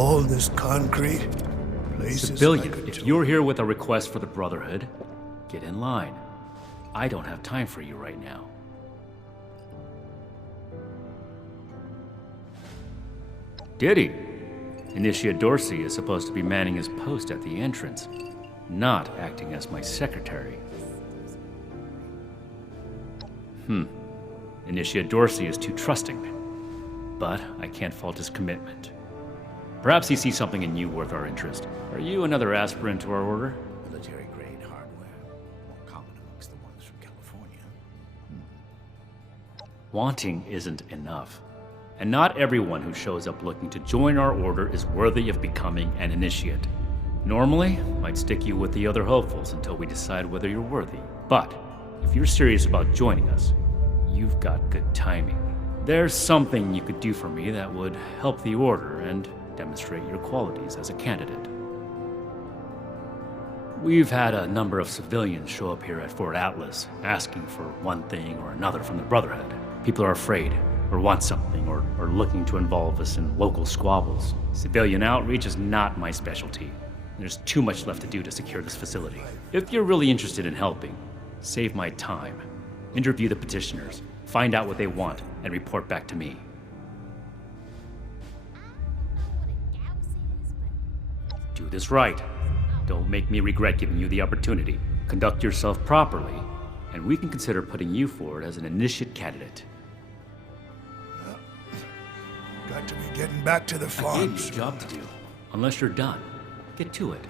All this concrete, places Civilian, like if you're here with a request for the Brotherhood, get in line. I don't have time for you right now. Diddy. Initiate Dorsey is supposed to be manning his post at the entrance, not acting as my secretary. Initiate Dorsey is too trusting, but I can't fault his commitment. Perhaps he sees something in you worth our interest. Are you another aspirant to our order? Military-grade hardware, more common amongst the ones from California. Wanting isn't enough. And not everyone who shows up looking to join our order is worthy of becoming an initiate. Normally, I'd stick you with the other hopefuls until we decide whether you're worthy. But if you're serious about joining us, you've got good timing. There's something you could do for me that would help the order and demonstrate your qualities as a candidate. We've had a number of civilians show up here at Fort Atlas asking for one thing or another from the Brotherhood. People are afraid, or want something, or are looking to involve us in local squabbles. Civilian outreach is not my specialty. There's too much left to do to secure this facility. If you're really interested in helping, save my time. Interview the petitioners, find out what they want, and report back to me. Do this right. Don't make me regret giving you the opportunity. Conduct yourself properly, and we can consider putting you forward as an initiate candidate. Got to be getting back to the I farm. gave you a job to do. Unless you're done, get to it.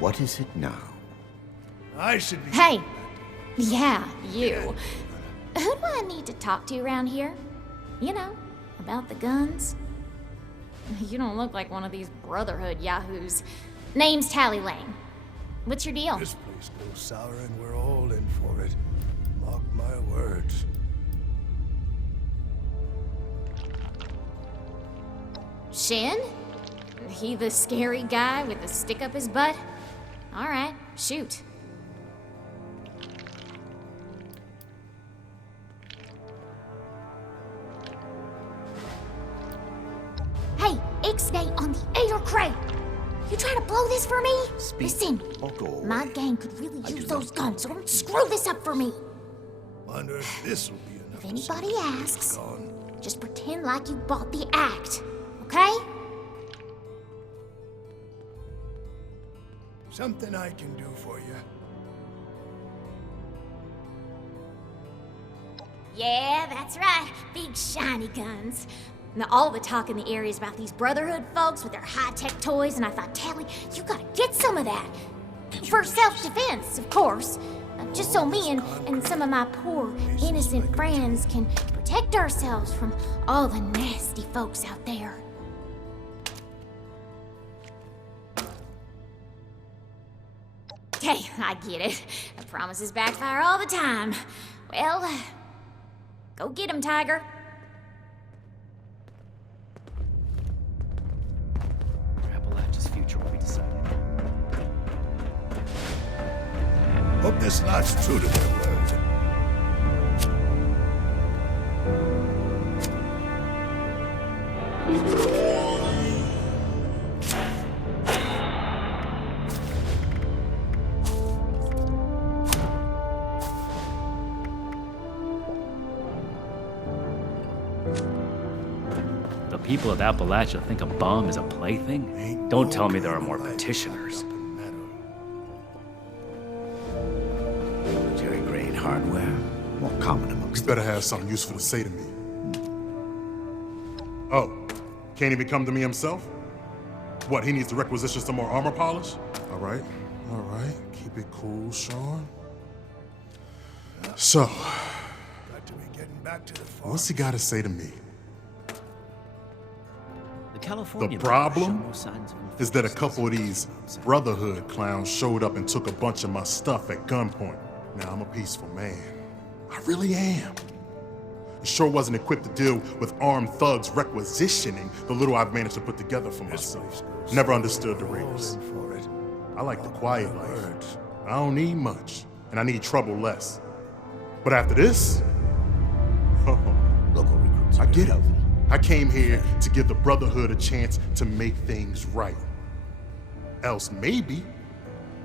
What is it now? I should be. Hey! Yeah, you. Who do I need to talk to around here? You know, about the guns? You don't look like one of these Brotherhood yahoos. Name's Tally Lane. What's your deal? This place goes sour and we're all in for it. Mark my words. Shin? He the scary guy with the stick up his butt? Alright, shoot. Hey, Ixnay on the Ader crate! You trying to blow this for me? Speak Listen, or go away. my gang could really I use do those not guns, so don't screw this up for me. Wonder if this will be enough. If anybody asks, Gone. just pretend like you bought the act, okay? Something I can do for you. Yeah, that's right. Big shiny guns. Now, all the talk in the area is about these Brotherhood folks with their high-tech toys, and I thought, Tally, you gotta get some of that. For self-defense, of course. Just so me and some of my poor, innocent friends can protect ourselves from all the nasty folks out there. Hey, I get it. Promises backfire all the time. Well, go get him, Tiger. Appalachia's future will be decided. Hope this lot's true to their word. The people of Appalachia think a bomb is a plaything? Don't tell me there are more petitioners. Military-grade hardware, more common You amongst better have something useful to say to me. Oh, can't he come to me himself? What, he needs to requisition some more armor polish? All right, keep it cool, Sean. So, Got to be getting back to the farm. what's he got to say to me? the California. The problem show no signs of is that a couple of these Brotherhood clowns showed up and took a bunch of my stuff at gunpoint. Now, I'm a peaceful man. I really am. I sure wasn't equipped to deal with armed thugs requisitioning the little I've managed to put together for myself. Never understood the Raiders. For it. I like the quiet life. I don't need much, and I need trouble less. But after this, Local recruits are I get it. healthy. I came here to give the Brotherhood a chance to make things right. Else maybe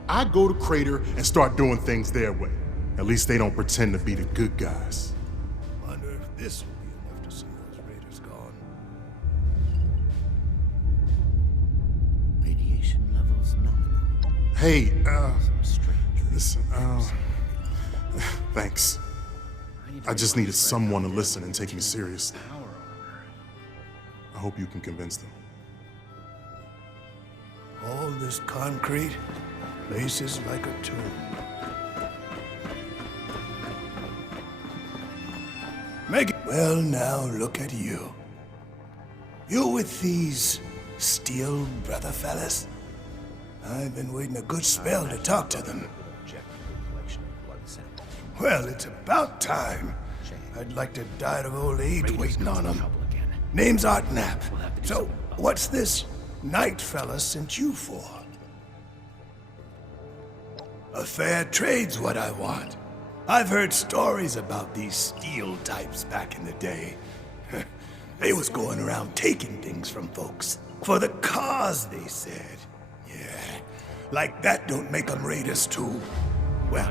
I go to Crater and start doing things their way. At least they don't pretend to be the good guys. Wonder if this will be enough to see those raiders gone. Radiation levels nominal. Hey, Strange. listen, thanks. I just needed someone to listen and take me seriously. I hope you can convince them. All this concrete, places like a tomb. Make it. Well, now look at you. You with these steel brother fellas? I've been waiting a good spell to talk to them. Well, it's about time. I'd like to die of old age waiting on them. Name's Art Knapp. So, what's this night fella sent you for? A fair trade's what I want. I've heard stories about these steel types back in the day. They was going around taking things from folks. For the cause, they said. Yeah, like that don't make them raiders too. Well,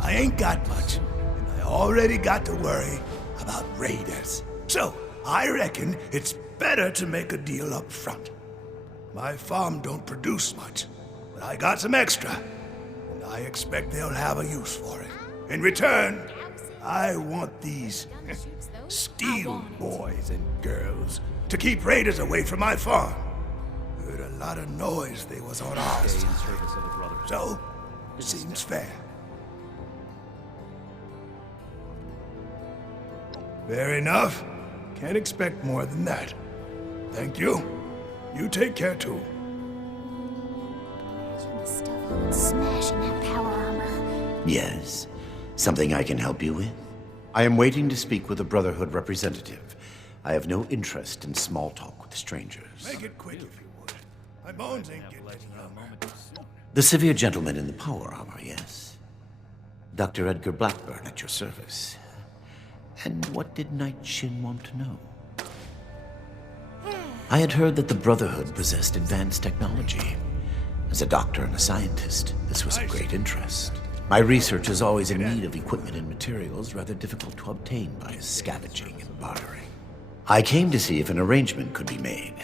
I ain't got much, and I already got to worry about raiders. So, I reckon it's better to make a deal up front. My farm don't produce much, but I got some extra, and I expect they'll have a use for it. In return, I want these steel boys and girls to keep raiders away from my farm. Heard a lot of noise they was on our side. So, seems fair. Fair enough. Can't expect more than that. Thank you. You take care too. The stuff you would smash in that power armor. Yes. Something I can help you with? I am waiting to speak with a Brotherhood representative. I have no interest in small talk with strangers. Make it quick if you would. My bones ain't getting any younger. The severe gentleman in the power armor, yes? Dr. Edgar Blackburn at your service. And what did Knight Shin want to know? I had heard that the Brotherhood possessed advanced technology. As a doctor and a scientist, this was of great interest. My research is always in need of equipment and materials rather difficult to obtain by scavenging and bartering. I came to see if an arrangement could be made,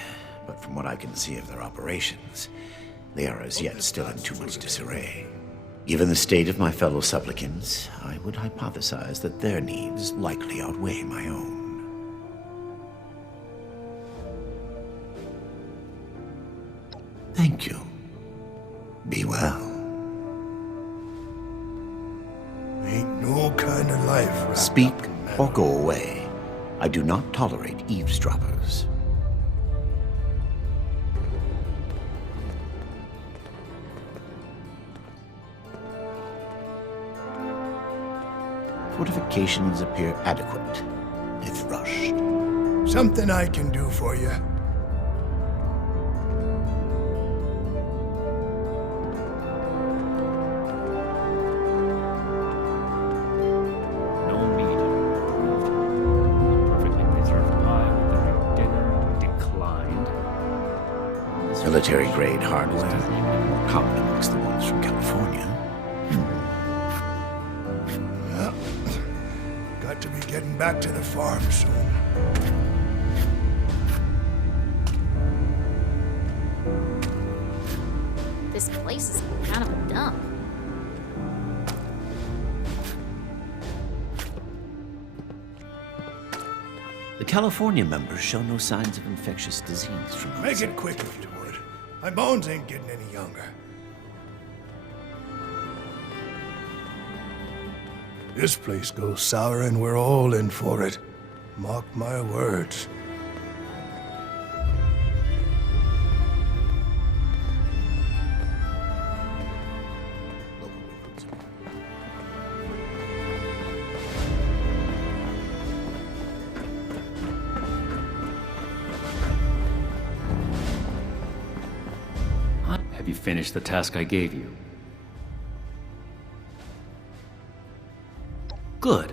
but from what I can see of their operations, they are as yet still in too much disarray. Given the state of my fellow supplicants, I would hypothesize that their needs likely outweigh my own. Thank you. Be well. Ain't no kind of life wrapped Speak up in metal. or go away. I do not tolerate eavesdroppers. Fortifications appear adequate, if rushed. Something I can do for you. No meat approved. A perfectly preserved pie with every dinner declined. Military-grade hardware, more common amongst the ones from California. Got to be getting back to the farm soon. This place is kind of a dump. The California members show no signs of infectious disease from Make outside. it quick if you would. My bones ain't getting any younger. This place goes sour and we're all in for it. Mark my words. Have you finished the task I gave you? Good.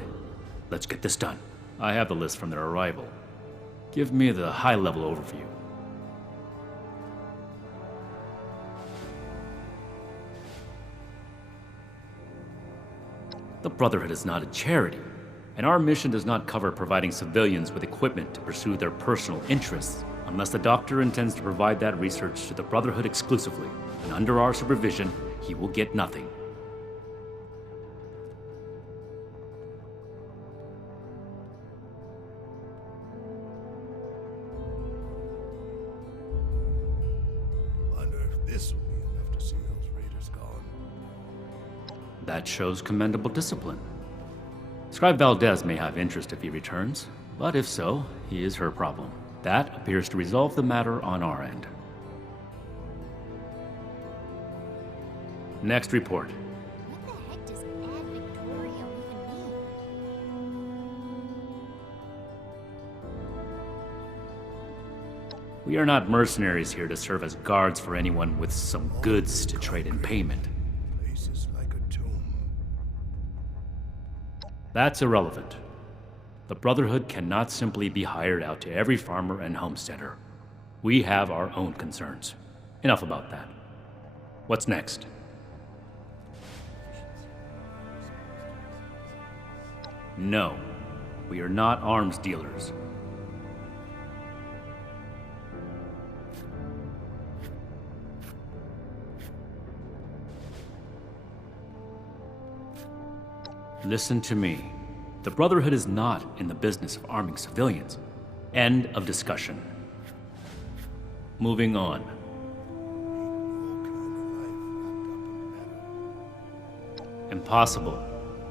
Let's get this done. I have the list from their arrival. Give me the high-level overview. The Brotherhood is not a charity, and our mission does not cover providing civilians with equipment to pursue their personal interests, unless the Doctor intends to provide that research to the Brotherhood exclusively, and under our supervision, he will get nothing. Wonder if this will be enough to see those raiders gone. That shows commendable discipline. Scribe Valdez may have interest if he returns, but if so, he is her problem. That appears to resolve the matter on our end. Next report. What the heck does Ad Victoria even mean? We are not mercenaries here to serve as guards for anyone with some goods to trade in payment. Place is like a tomb. That's irrelevant. The Brotherhood cannot simply be hired out to every farmer and homesteader. We have our own concerns. Enough about that. What's next? No, we are not arms dealers. Listen to me. The Brotherhood is not in the business of arming civilians. End of discussion. Moving on. Impossible.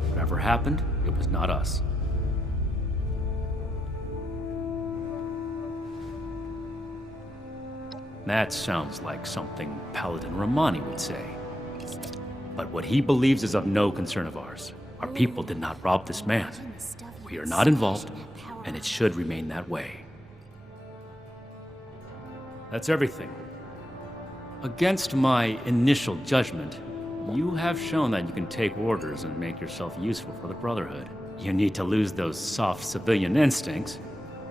Whatever happened, it was not us. That sounds like something Paladin Romani would say. But what he believes is of no concern of ours. Our people did not rob this man. We are not involved, and it should remain that way. That's everything. Against my initial judgment, you have shown that you can take orders and make yourself useful for the Brotherhood. You need to lose those soft civilian instincts,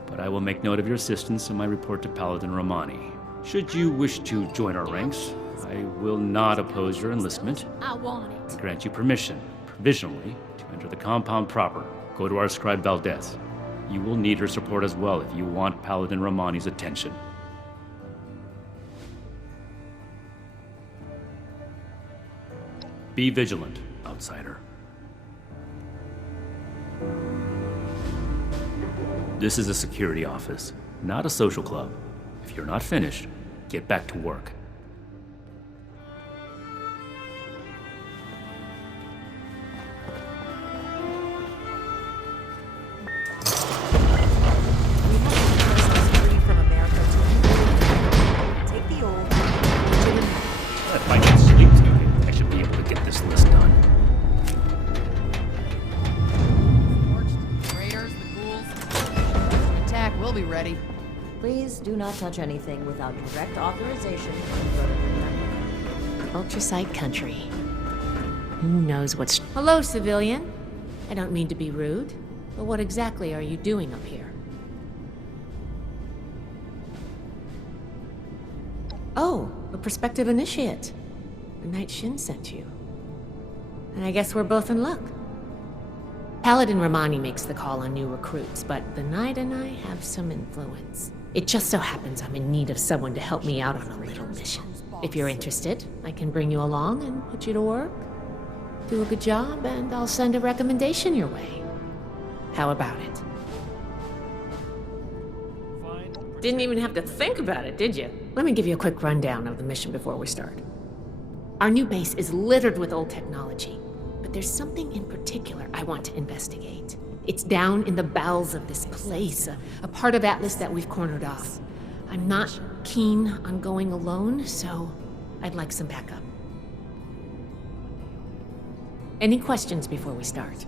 but I will make note of your assistance in my report to Paladin Romani. Should you wish to join our ranks, I will not oppose your enlistment. I want it. I grant you permission, provisionally, to enter the compound proper. Go to our scribe Valdez. You will need her support as well if you want Paladin Romani's attention. Be vigilant, outsider. This is a security office, not a social club. If you're not finished, get back to work. Free from America to take the old, put it in the If I get sleep tonight, I should be able to get this list done. Raiders, the ghouls. Attack, we'll be ready. Please do not touch anything without direct authorization from the Brotherhood member. Ultrasite country. Who knows what's... Hello, civilian. I don't mean to be rude, but what exactly are you doing up here? Oh, a prospective initiate. The Knight Shin sent you. And I guess we're both in luck. Paladin Romani makes the call on new recruits, but the Knight and I have some influence. It just so happens I'm in need of someone to help me out on a little mission. If you're interested, I can bring you along and put you to work. Do a good job, and I'll send a recommendation your way. How about it? Didn't even have to think about it, did you? Let me give you a quick rundown of the mission before we start. Our new base is littered with old technology, but there's something in particular I want to investigate. It's down in the bowels of this place, a part of Atlas that we've cornered off. I'm not keen on going alone, so I'd like some backup. Any questions before we start?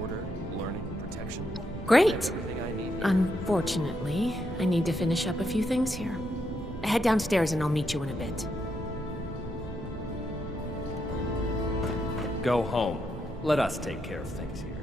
Order, learning, protection. Great! Everything I need. Unfortunately, I need to finish up a few things here. Head downstairs and I'll meet you in a bit. Go home. Let us take care of things here.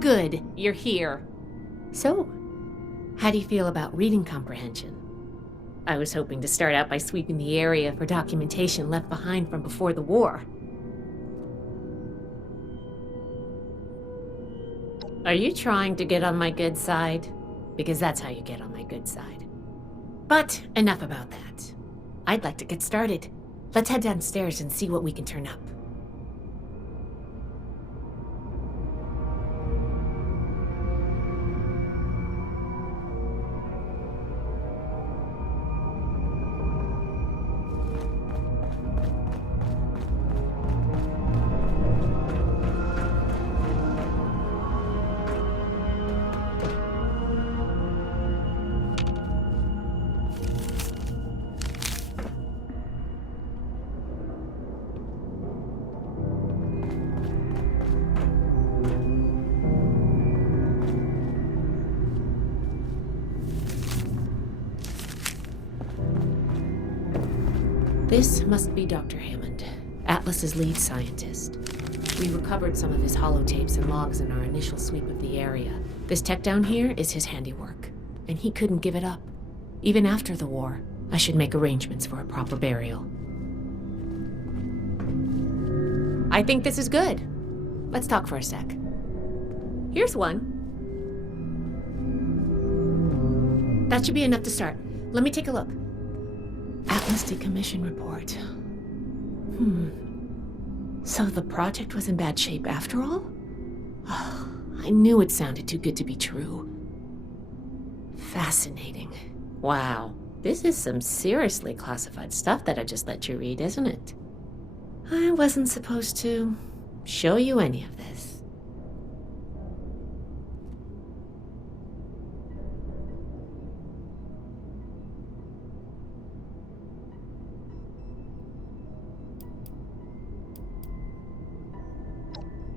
Good, you're here. So, how do you feel about reading comprehension? I was hoping to start out by sweeping the area for documentation left behind from before the war. Are you trying to get on my good side? Because that's how you get on my good side. But enough about that. I'd like to get started. Let's head downstairs and see what we can turn up. This must be Dr. Hammond, Atlas's lead scientist. We recovered some of his holotapes and logs in our initial sweep of the area. This tech down here is his handiwork, and he couldn't give it up. Even after the war, I should make arrangements for a proper burial. I think this is good. Let's talk for a sec. Here's one. That should be enough to start. Let me take a look. Atlas decommission report. So the project was in bad shape after all? Oh, I knew it sounded too good to be true. Fascinating. Wow, this is some seriously classified stuff that I just let you read, isn't it? I wasn't supposed to show you any of this.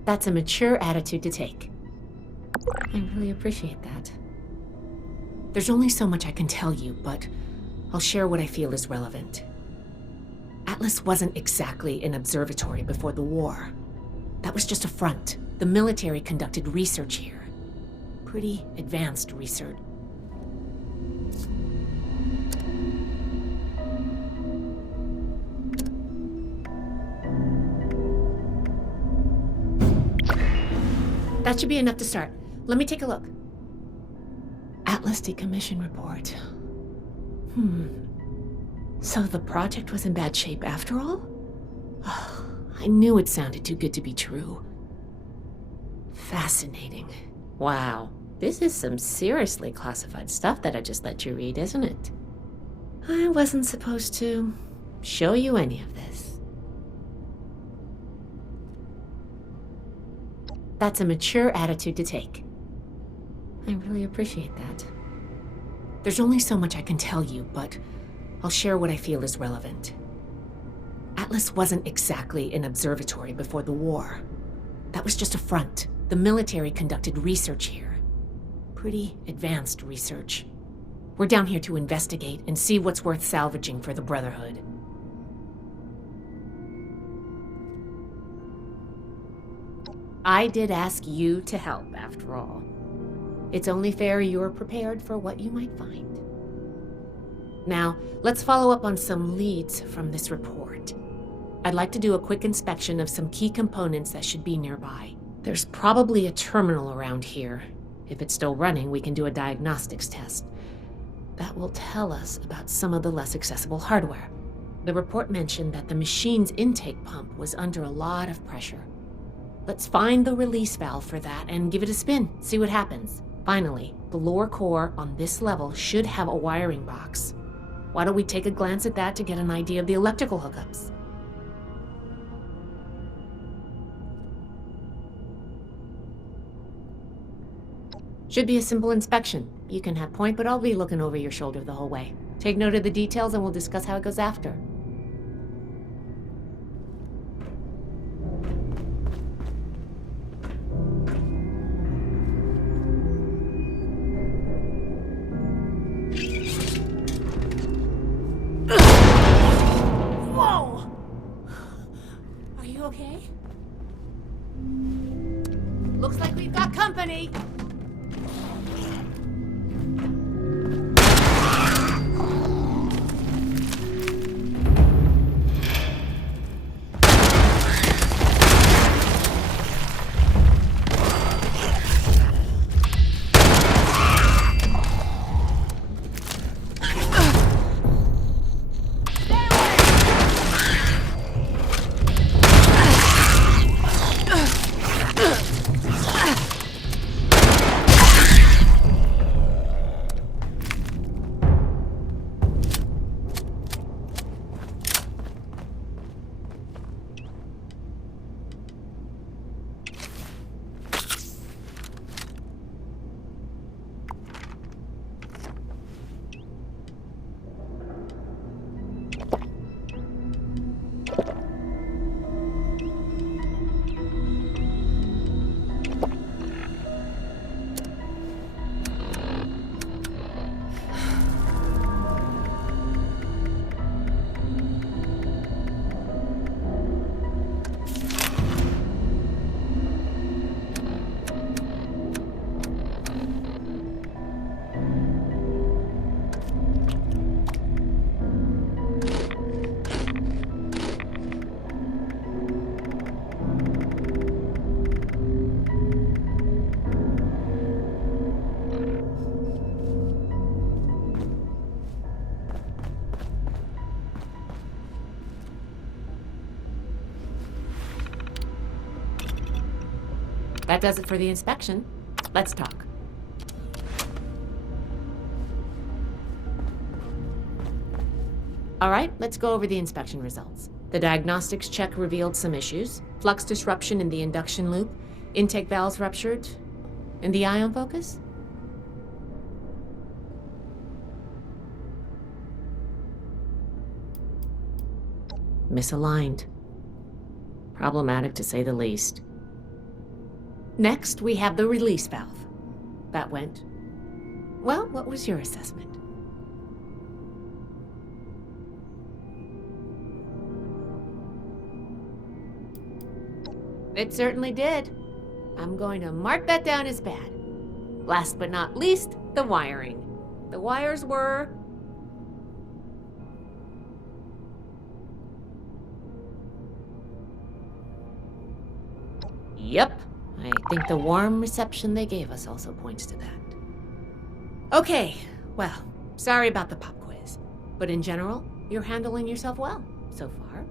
That's a mature attitude to take. I really appreciate that. There's only so much I can tell you, but I'll share what I feel is relevant. Atlas wasn't exactly an observatory before the war. That was just a front. The military conducted research here. Pretty advanced research. That should be enough to start. Let me take a look. Atlas decommission report. So the project was in bad shape after all? Oh, I knew it sounded too good to be true. Fascinating. Wow, this is some seriously classified stuff that I just let you read, isn't it? I wasn't supposed to show you any of this. That's a mature attitude to take. I really appreciate that. There's only so much I can tell you, but I'll share what I feel is relevant. Atlas wasn't exactly an observatory before the war. That was just a front. The military conducted research here. Pretty advanced research. We're down here to investigate and see what's worth salvaging for the Brotherhood. I did ask you to help, after all. It's only fair you're prepared for what you might find. Now, let's follow up on some leads from this report. I'd like to do a quick inspection of some key components that should be nearby. There's probably a terminal around here. If it's still running, we can do a diagnostics test. That will tell us about some of the less accessible hardware. The report mentioned that the machine's intake pump was under a lot of pressure. Let's find the release valve for that and give it a spin, see what happens. Finally, the lower core on this level should have a wiring box. Why don't we take a glance at that to get an idea of the electrical hookups? Should be a simple inspection. You can have point, but I'll be looking over your shoulder the whole way. Take note of the details and we'll discuss how it goes after. Whoa! Are you okay? Looks like we've got company! That does it for the inspection. Let's talk. All right, let's go over the inspection results. The diagnostics check revealed some issues. Flux disruption in the induction loop, intake valves ruptured, and the ion focus? Misaligned. Problematic to say the least. Next, we have the release valve. That went... Well, what was your assessment? It certainly did. I'm going to mark that down as bad. Last but not least, the wiring. The wires were... Yep. I think the warm reception they gave us also points to that. Okay, well, sorry about the pop quiz. But in general, you're handling yourself well so far.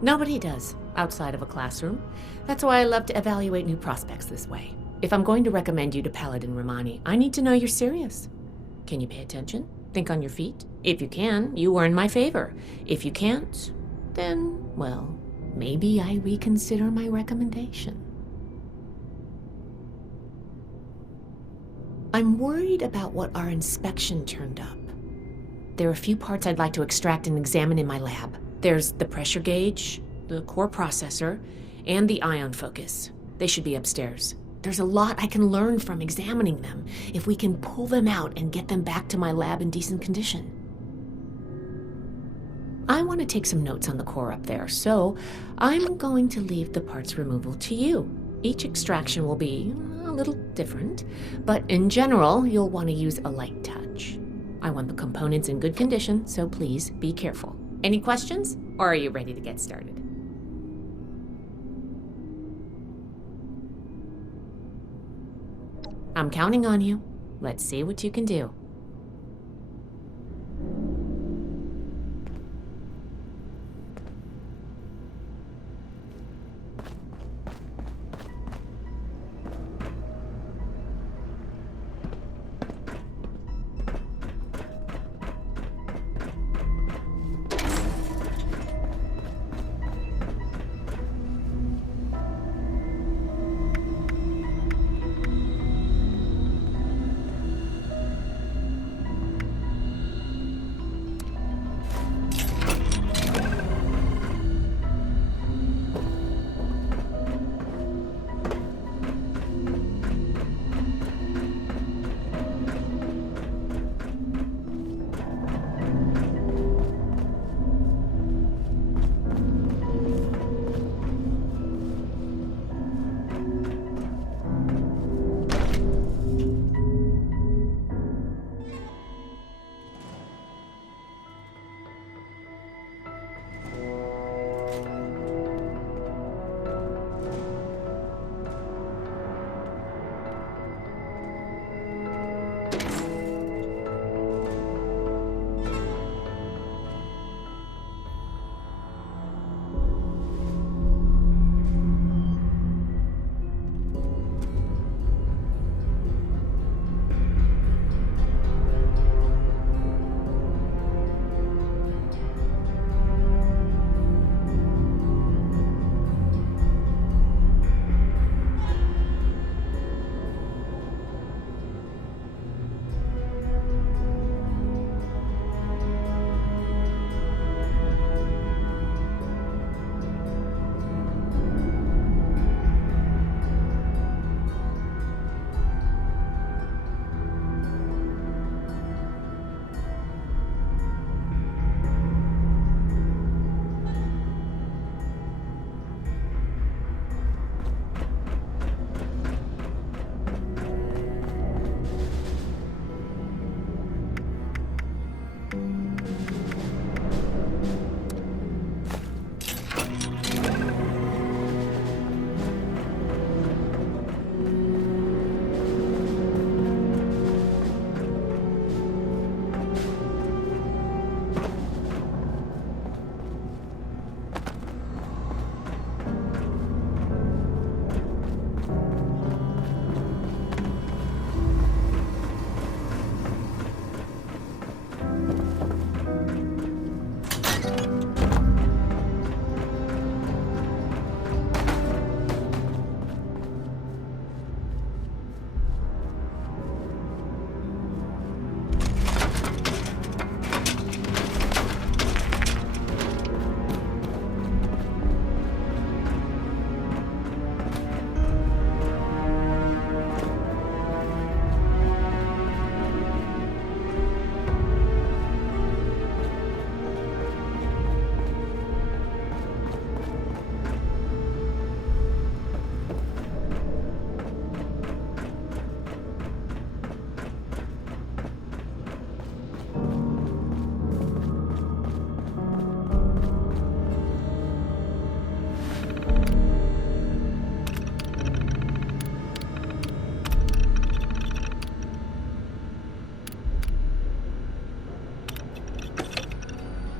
Nobody does, outside of a classroom. That's why I love to evaluate new prospects this way. If I'm going to recommend you to Paladin Romani, I need to know you're serious. Can you pay attention? Think on your feet? If you can, you earn my favor. If you can't, then, well, maybe I reconsider my recommendation. I'm worried about what our inspection turned up. There are a few parts I'd like to extract and examine in my lab. There's the pressure gauge, the core processor, and the ion focus. They should be upstairs. There's a lot I can learn from examining them if we can pull them out and get them back to my lab in decent condition. I want to take some notes on the core up there, so I'm going to leave the parts removal to you. Each extraction will be a little different, but in general, you'll want to use a light touch. I want the components in good condition, so please be careful. Any questions, or are you ready to get started? I'm counting on you. Let's see what you can do.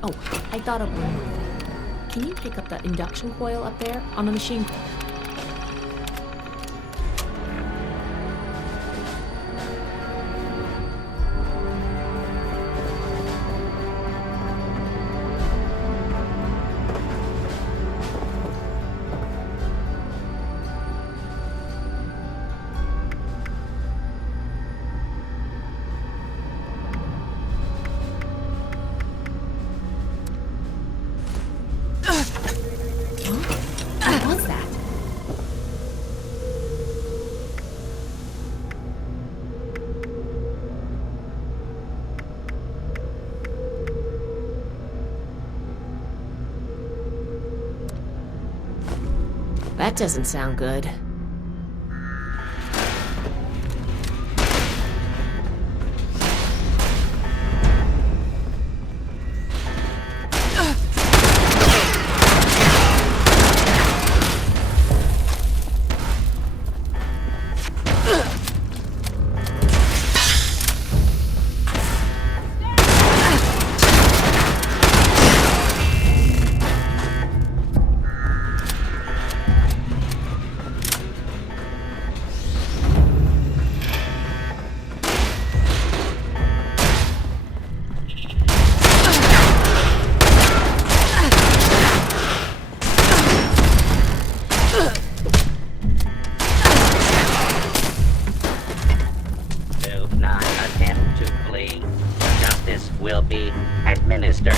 Oh, I thought of one more thing. Can you pick up the induction coil up there on the machine? That doesn't sound good. Will be administered.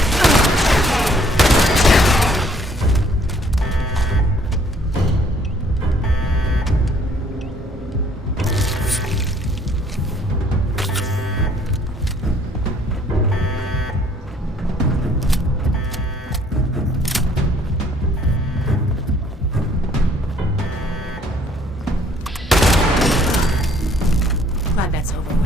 Glad that's over with.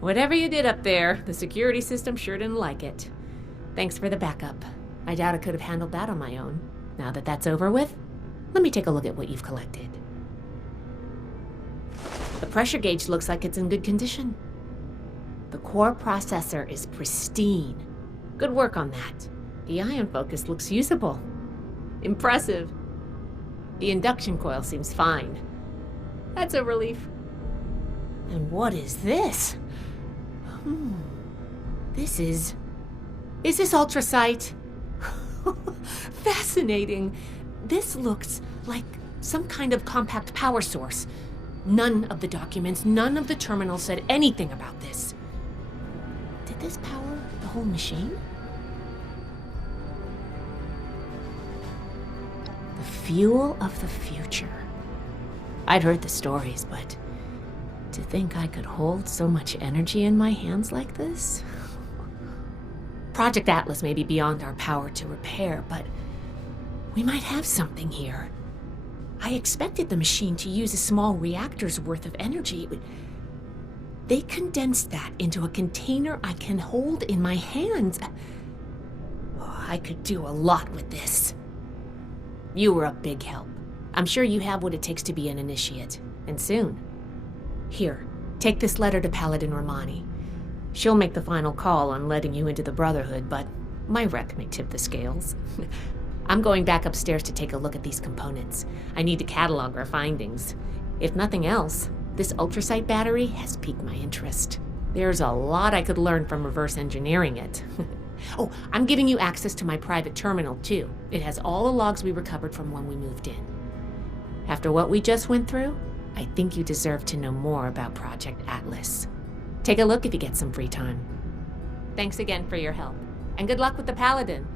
Whatever you did up there, the security system sure didn't like it. Thanks for the backup. I doubt I could have handled that on my own. Now that that's over with, let me take a look at what you've collected. The pressure gauge looks like it's in good condition. The core processor is pristine. Good work on that. The ion focus looks usable. Impressive. The induction coil seems fine. That's a relief. And what is this? Is this ultrasight? Fascinating. This looks like some kind of compact power source. None of the documents, none of the terminals said anything about this. Did this power the whole machine? The fuel of the future. I'd heard the stories, but to think I could hold so much energy in my hands like this? Project Atlas may be beyond our power to repair, but we might have something here. I expected the machine to use a small reactor's worth of energy, but they condensed that into a container I can hold in my hands. Oh, I could do a lot with this. You were a big help. I'm sure you have what it takes to be an initiate, and soon. Here, take this letter to Paladin Romani. She'll make the final call on letting you into the Brotherhood, but my wreck may tip the scales. I'm going back upstairs to take a look at these components. I need to catalog our findings. If nothing else, this ultrasight battery has piqued my interest. There's a lot I could learn from reverse engineering it. Oh, I'm giving you access to my private terminal, too. It has all the logs we recovered from when we moved in. After what we just went through, I think you deserve to know more about Project Atlas. Take a look if you get some free time. Thanks again for your help, and good luck with the Paladin.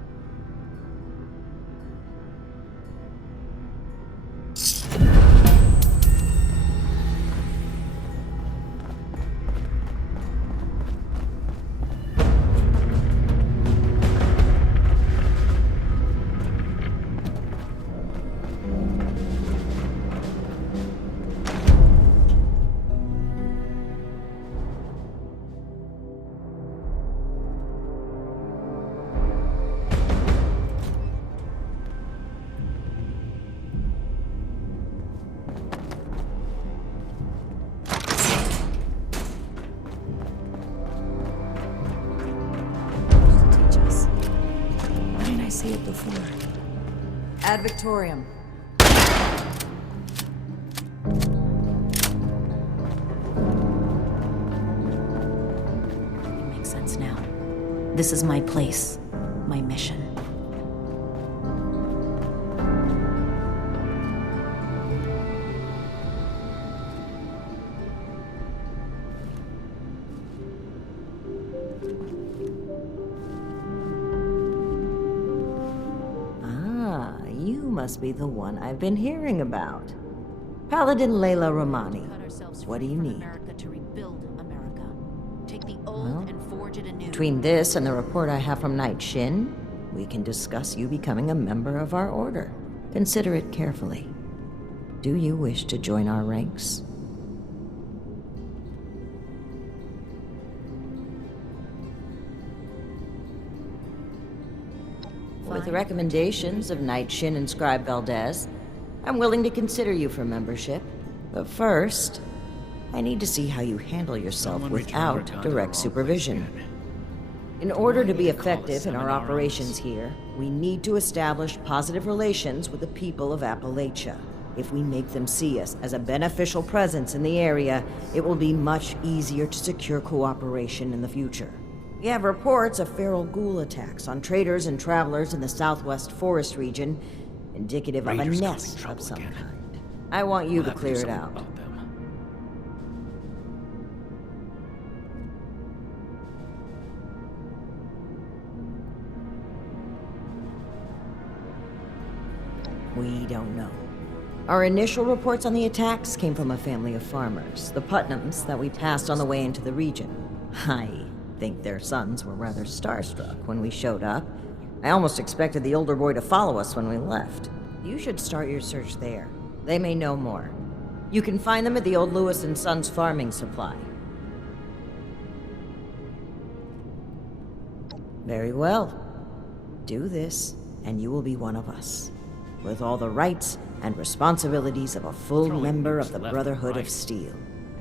See it before. Ad Victoriam. It makes sense now. This is my place, my mission. must be the one I've been hearing about. Paladin Layla Romani. What do you need? To rebuild America. Take the old and forge it anew. Between this and the report I have from Knight Shin, we can discuss you becoming a member of our order. Consider it carefully. Do you wish to join our ranks? With the recommendations of Knight Shin and Scribe Valdez, I'm willing to consider you for membership. But first, I need to see how you handle yourself without direct supervision. In order to be effective in our operations here, we need to establish positive relations with the people of Appalachia. If we make them see us as a beneficial presence in the area, it will be much easier to secure cooperation in the future. We have reports of feral ghoul attacks on traders and travelers in the southwest forest region, indicative of a nest of some kind. I want you to clear it out. We don't know. Our initial reports on the attacks came from a family of farmers, the Putnams, that we passed on the way into the region. I think their sons were rather starstruck when we showed up. I almost expected the older boy to follow us when we left. You should start your search there. They may know more. You can find them at the old Lewis and Sons farming supply. Very well. Do this, and you will be one of us, with all the rights and responsibilities of a full member of the Brotherhood of Steel.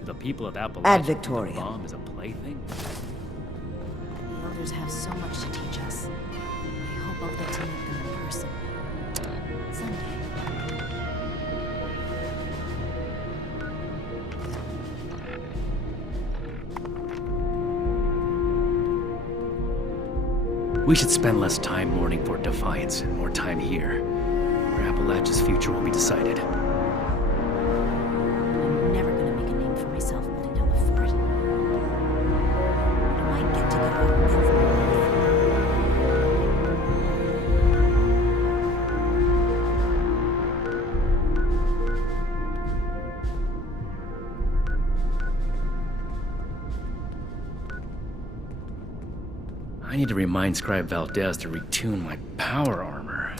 The people of Appalachia. Ad Victoriam. The bomb is a plaything. The elders have so much to teach us. I hope I'll get to meet them in person. Someday. We should spend less time mourning for Defiance and more time here, where Appalachia's future will be decided. I'm never gonna make a name for myself holding down the fort. I might get to go out and prove my worth. I need to remind Scribe Valdez to retune my power armor.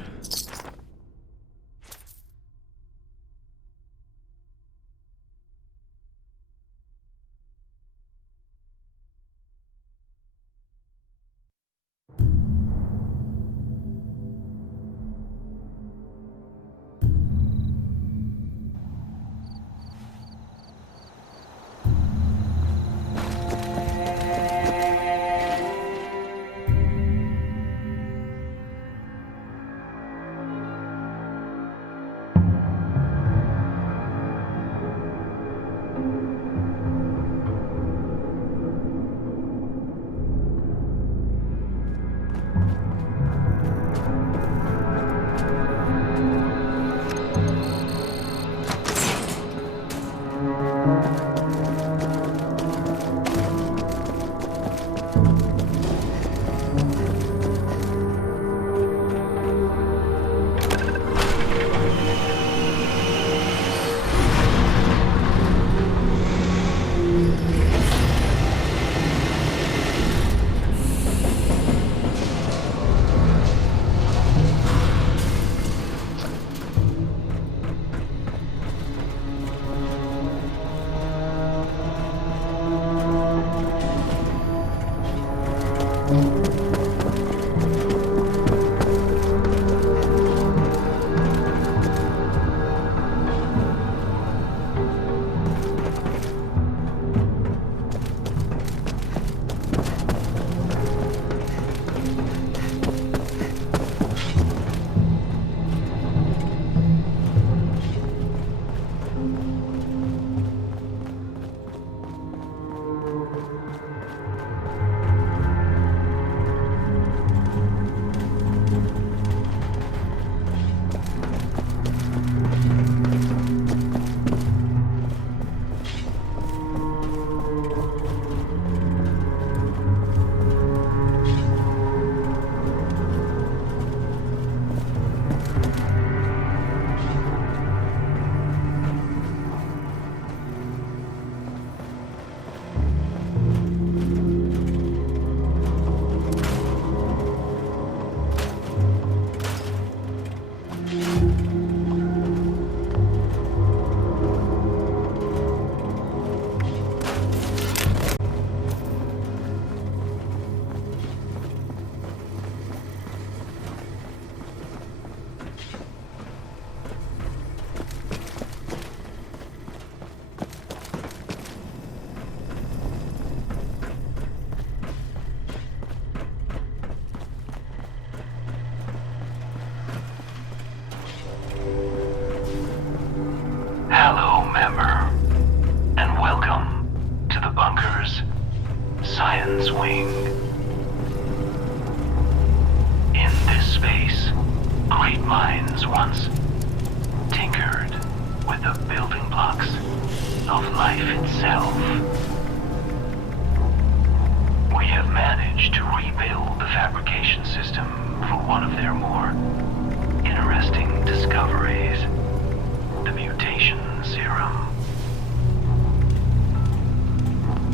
Hello, member, and welcome to the bunker's Science Wing. In this space, great minds once tinkered with the building blocks of life itself. We have managed to rebuild the fabrication system for one of their more interesting discoveries, the mutation serum.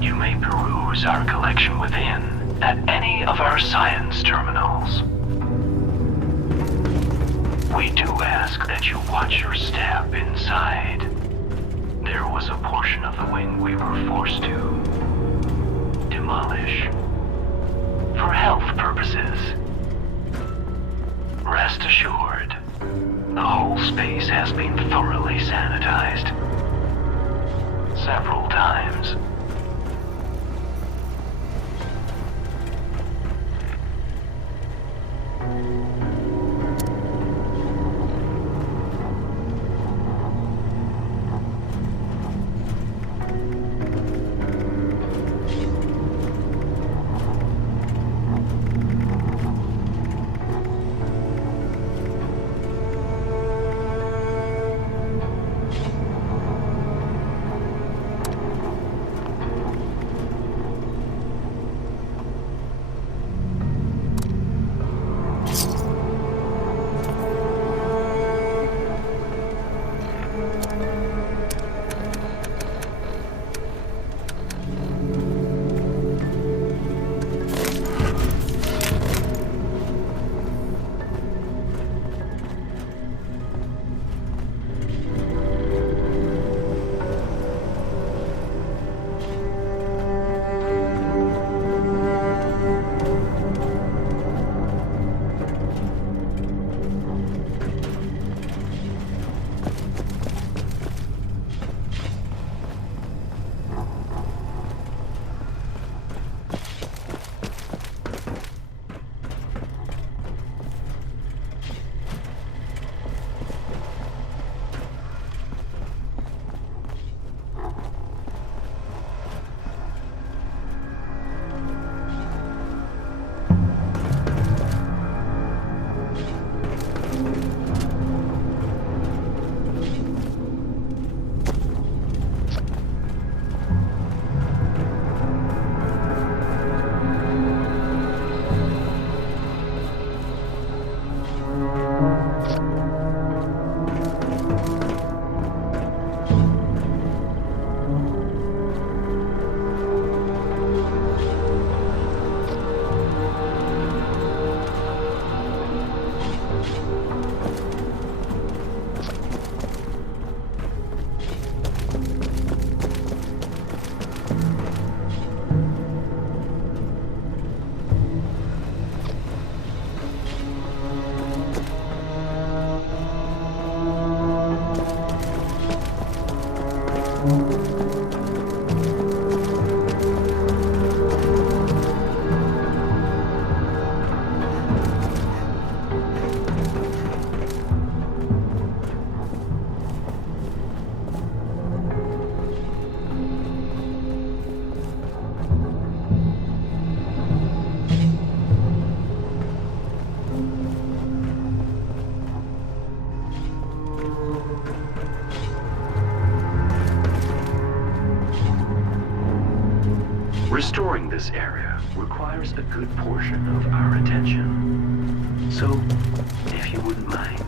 You may peruse our collection within at any of our science terminals. We do ask that you watch your step inside. There was a portion of the wing we were forced to demolish for health purposes. Rest assured, the whole space has been thoroughly sanitized several times. Restoring this area requires a good portion of our attention. So, if you wouldn't mind.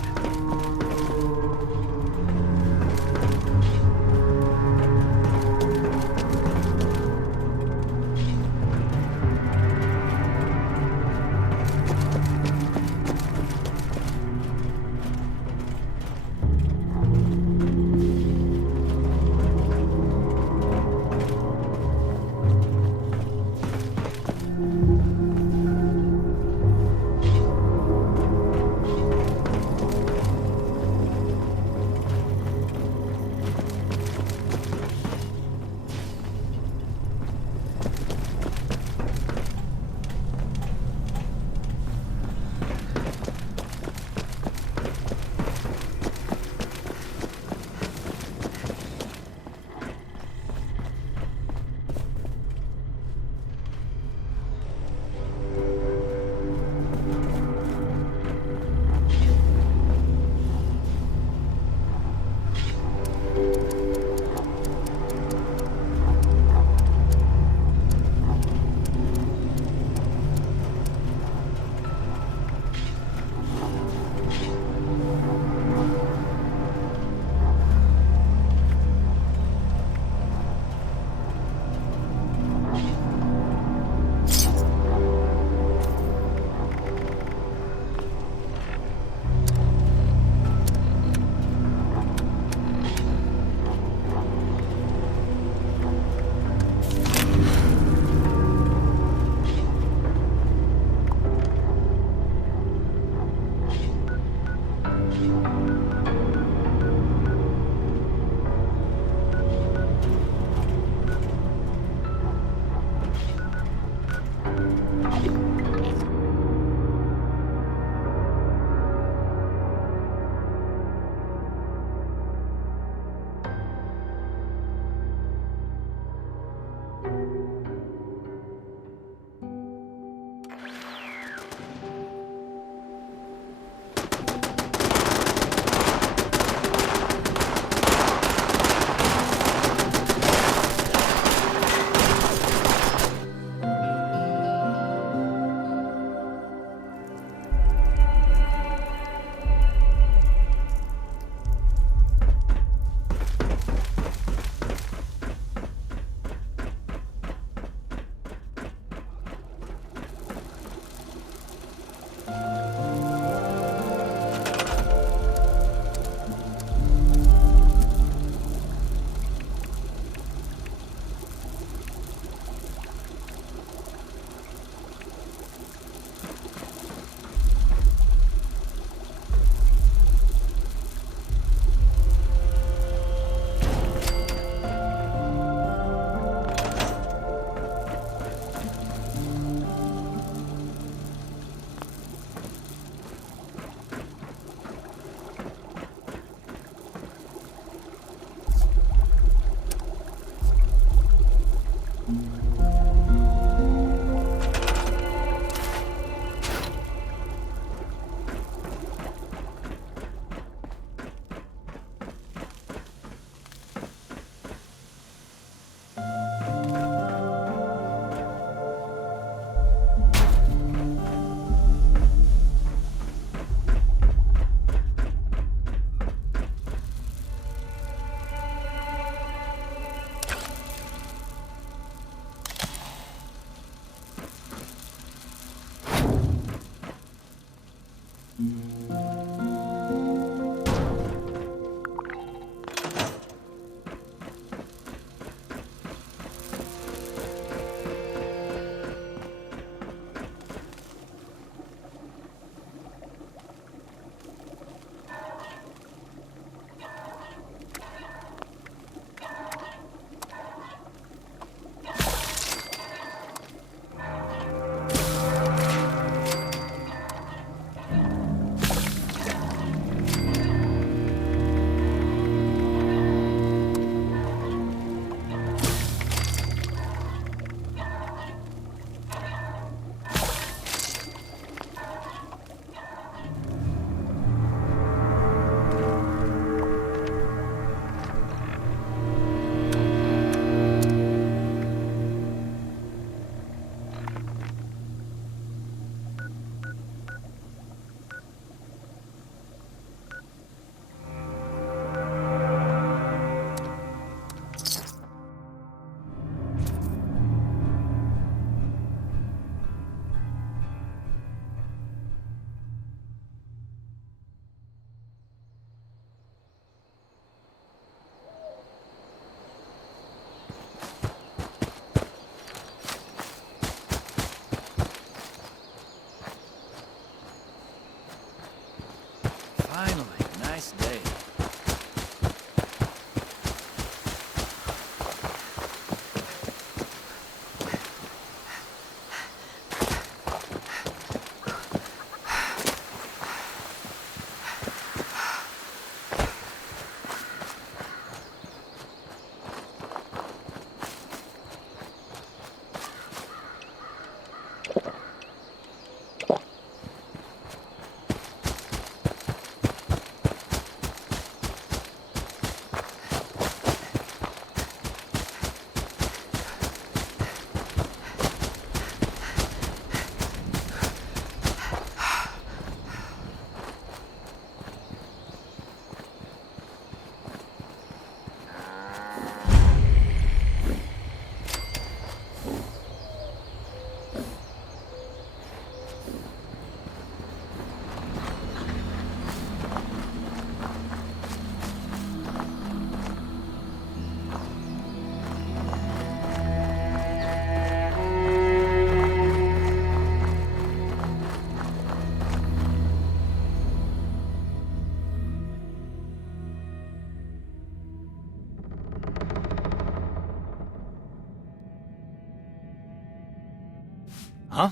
Huh?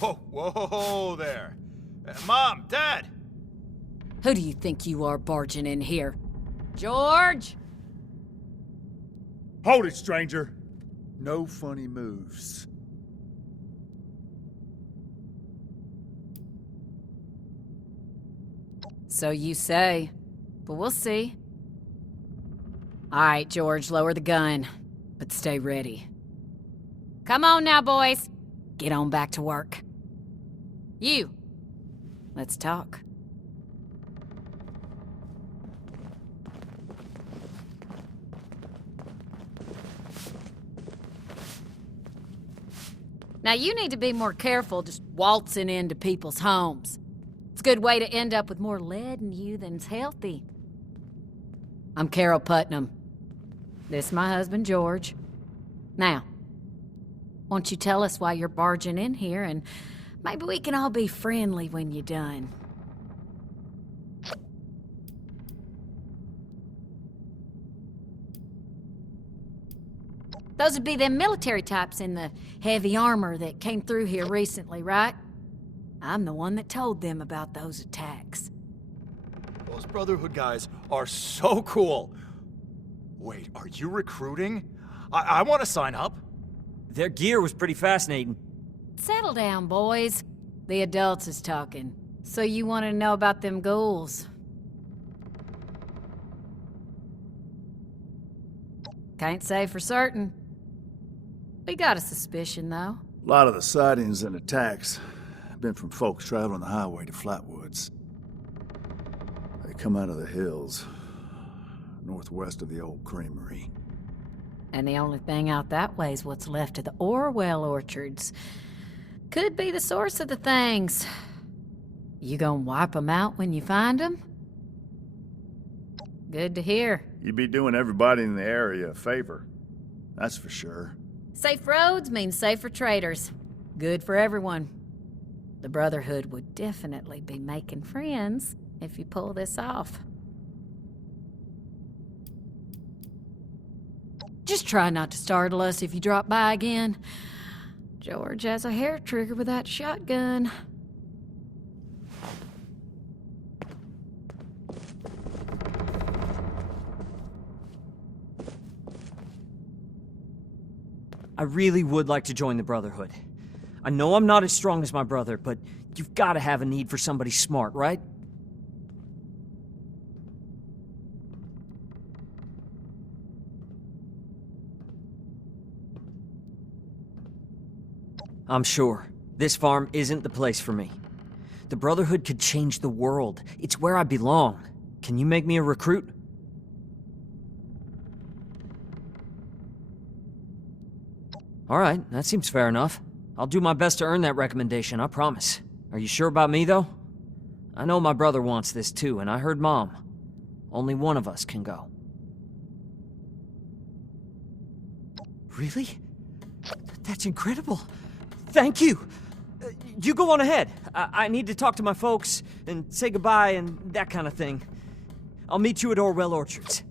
Whoa, whoa there. Mom, Dad! Who do you think you are barging in here? George? Hold it, stranger. No funny moves. So you say, but we'll see. All right, George, lower the gun, but stay ready. Come on now, boys. Get on back to work. You, let's talk. Now you need to be more careful just waltzing into people's homes. It's a good way to end up with more lead in you than's healthy. I'm Carol Putnam. This is my husband, George. Now, won't you tell us why you're barging in here, and maybe we can all be friendly when you're done. Those would be them military types in the heavy armor that came through here recently, right? I'm the one that told them about those attacks. Those Brotherhood guys are so cool. Wait, are you recruiting? I want to sign up. Their gear was pretty fascinating. Settle down, boys. The adults is talking. So you want to know about them ghouls? Can't say for certain. We got a suspicion, though. A lot of the sightings and attacks have been from folks traveling the highway to Flatwoods. They come out of the hills, northwest of the old creamery. And the only thing out that way is what's left of the Orwell orchards. Could be the source of the things. You gonna wipe them out when you find them? Good to hear. You'd be doing everybody in the area a favor. That's for sure. Safe roads mean safer traders. Good for everyone. The Brotherhood would definitely be making friends if you pull this off. Just try not to startle us if you drop by again. George has a hair trigger with that shotgun. I really would like to join the Brotherhood. I know I'm not as strong as my brother, but you've got to have a need for somebody smart, right? I'm sure. This farm isn't the place for me. The Brotherhood could change the world. It's where I belong. Can you make me a recruit? All right, that seems fair enough. I'll do my best to earn that recommendation, I promise. Are you sure about me, though? I know my brother wants this too, and I heard Mom. Only one of us can go. Really? That's incredible. Thank you! You go on ahead. I need to talk to my folks and say goodbye and that kind of thing. I'll meet you at Orwell Orchards.